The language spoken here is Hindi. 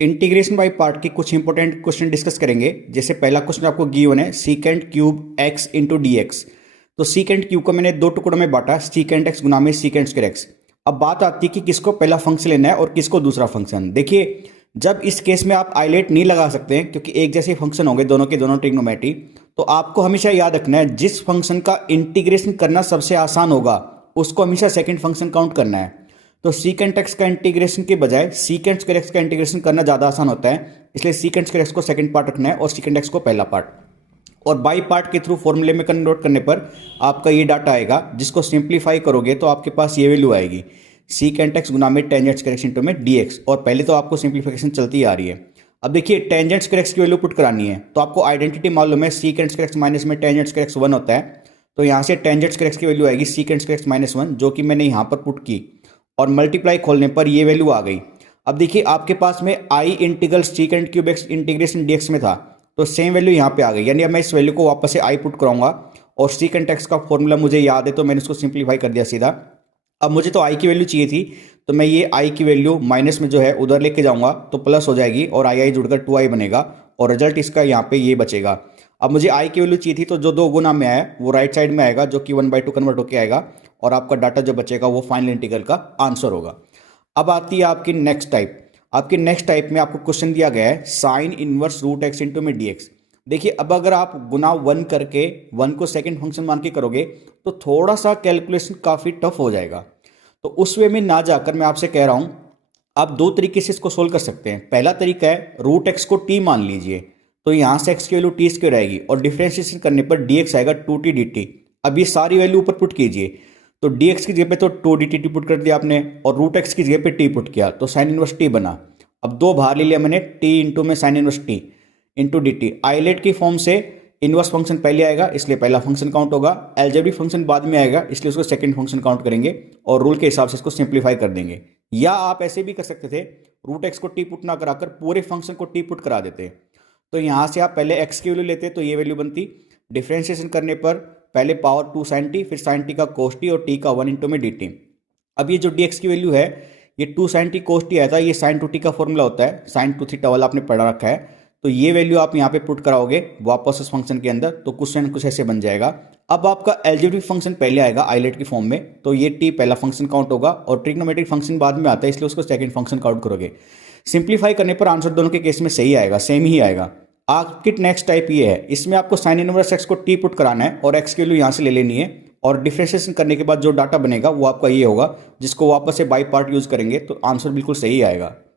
इंटीग्रेशन बाय पार्ट के कुछ इंपॉर्टेंट क्वेश्चन डिस्कस करेंगे। जैसे पहला क्वेश्चन आपको गिवन है secant cube x into D x. तो सीकेंट क्यूब को मैंने दो टुकड़ों में बांटा, सीकेंट एक्स गुना में सीकेंट स्क्वायर एक्स। अब बात आती है कि किसको पहला फंक्शन लेना है और किसको दूसरा फंक्शन। देखिए, जब इस केस में आप आइलेट नहीं लगा सकते हैं क्योंकि एक जैसे फंक्शन होंगे दोनों के दोनों ट्रिग्नोमेट्री, तो आपको हमेशा याद रखना है जिस फंक्शन का इंटीग्रेशन करना सबसे आसान होगा उसको हमेशा सेकंड फंक्शन काउंट करना है। तो सीकेंट एक्स का इंटीग्रेशन के बजाय सीकेंट स्क्वायर एक्स का इंटीग्रेशन करना ज़्यादा आसान होता है, इसलिए सीकेंट स्क्वायर एक्स को सेकंड पार्ट रखना है और सीकेंट एक्स को पहला पार्ट। और बाई पार्ट के थ्रू फॉर्मूले में कन्वर्ट करने पर आपका ये डाटा आएगा, जिसको सिंप्लीफाई करोगे तो आपके पास ये वैल्यू आएगी सीकेंट एक्स गुना में टेंजेंट स्क्वायर एक्स इंटू में डी एक्स। और पहले तो आपको सिंप्लीफिकेशन चलती आ रही है। अब देखिए, टेंजेंट स्क्वायर एक्स की वैल्यू पुट करानी है तो आपको आइडेंटिटी मालूम है, सीकेंट स्क्वायर एक्स माइनस में टेंजेंट स्क्वायर एक्स 1 होता है। तो यहाँ से टेंजेंट स्क्वायर एक्स की वैल्यू आएगी सीकेंट स्क्वायर एक्स माइनस 1, जो कि मैंने यहाँ पर पुट की और मल्टीप्लाई खोलने पर ये वैल्यू आ गई। अब देखिए, आपके पास में आई integral secant cube x integration dx में था, तो सेम वैल्यू यहाँ पे आ गई। यानी अब मैं इस वैल्यू को वापस से आई पुट कराऊंगा और सीकेंट एक्स का फॉर्मूला मुझे याद है तो मैंने इसको सिंप्लीफाई कर दिया सीधा। अब मुझे तो आई की वैल्यू चाहिए थी, तो मैं ये आई की वैल्यू माइनस में जो है उधर लेके जाऊंगा तो प्लस हो जाएगी और आई आई जुड़कर 2i बनेगा और रिजल्ट इसका यहाँ पे ये बचेगा। अब मुझे आई की वैल्यू चाहिए थी, तो जो दो गुना में आया वो राइट साइड में आएगा, जो कि 1/2 कन्वर्ट होकर आएगा और आपका डाटा जो बचेगा वो फाइनल इंटीग्रल का आंसर होगा। अब आती है आपकी नेक्स्ट टाइप। आपकी नेक्स्ट टाइप में आपको क्वेश्चन दिया गया है sine inverse root x into में डी एक्स। देखिए, अब अगर आप गुना 1 करके 1 को सेकंड फंक्शन मान के करोगे तो थोड़ा सा कैलकुलेशन काफ़ी टफ हो जाएगा। तो उस वे में ना जाकर मैं आपसे कह रहा हूं, आप दो तरीके से इसको सोल्व कर सकते हैं। पहला तरीका है रूट एक्स को टी मान लीजिए, तो यहां से एक्स की वैल्यू टी स्क्वायर आएगी और डिफरेंशिएशन करने पर डी एक्स आएगा 2t dt। अब ये सारी वैल्यू ऊपर पुट कीजिए, तो डी एक्स की जगह पे तो 2 dt पुट कर दिया आपने और रूट एक्स की जगह पे टी पुट किया तो साइन इनवर्स टी बना। अब दो बाहर ले लिया मैंने, टी इंटू में sine inverse t into d t. ILATE की फॉर्म से इनवर्स फंक्शन पहले आएगा इसलिए पहला फंक्शन काउंट होगा, एलजेब्रिक फंक्शन बाद में आएगा इसलिए उसको सेकंड फंक्शन काउंट करेंगे और रूल के हिसाब से इसको सिंप्लीफाई कर देंगे। या आप ऐसे भी कर सकते थे, रूट एक्स को टी पुट ना कराकर पूरे फंक्शन को टी पुट करा देते। तो यहां से आप पहले एक्स की वैल्यू लेते तो ये वैल्यू बनती, डिफरेंशिएशन करने पर पहले पावर 2 साइन टी, फिर साइन टी का कोस टी और टी का 1 इंटू में डी टी। अब ये जो डी एक्स की वैल्यू है ये 2 साइन टी कोस टी आया था, ये साइन 2t का फॉर्मूला होता है, साइन 2 थीटा वाला आपने पढ़ा रखा है। तो ये वैल्यू आप यहाँ पे पुट कराओगे वापस उस फंक्शन के अंदर तो क्वेश्चन कुछ ऐसे बन जाएगा। अब आपका एलजेब्रिक फंक्शन पहले आएगा आइलेट की फॉर्म में, तो ये टी पहला फंक्शन काउंट होगा और ट्रिग्नोमेट्रिक फंक्शन बाद में आता है इसलिए उसको सेकंड फंक्शन काउंट करोगे। सिंप्लीफाई करने पर आंसर दोनों के केस में सही आएगा, सेम ही आएगा। आपकी नेक्स्ट टाइप ये है, इसमें आपको साइन इनवर्स एक्स को टी पुट कराना है और एक्स की वैल्यू यहाँ से ले लेनी है और डिफरेंशिएशन करने के बाद जो डाटा बनेगा वो आपका ये होगा, जिसको वापस से बाई पार्ट यूज करेंगे तो आंसर बिल्कुल सही आएगा।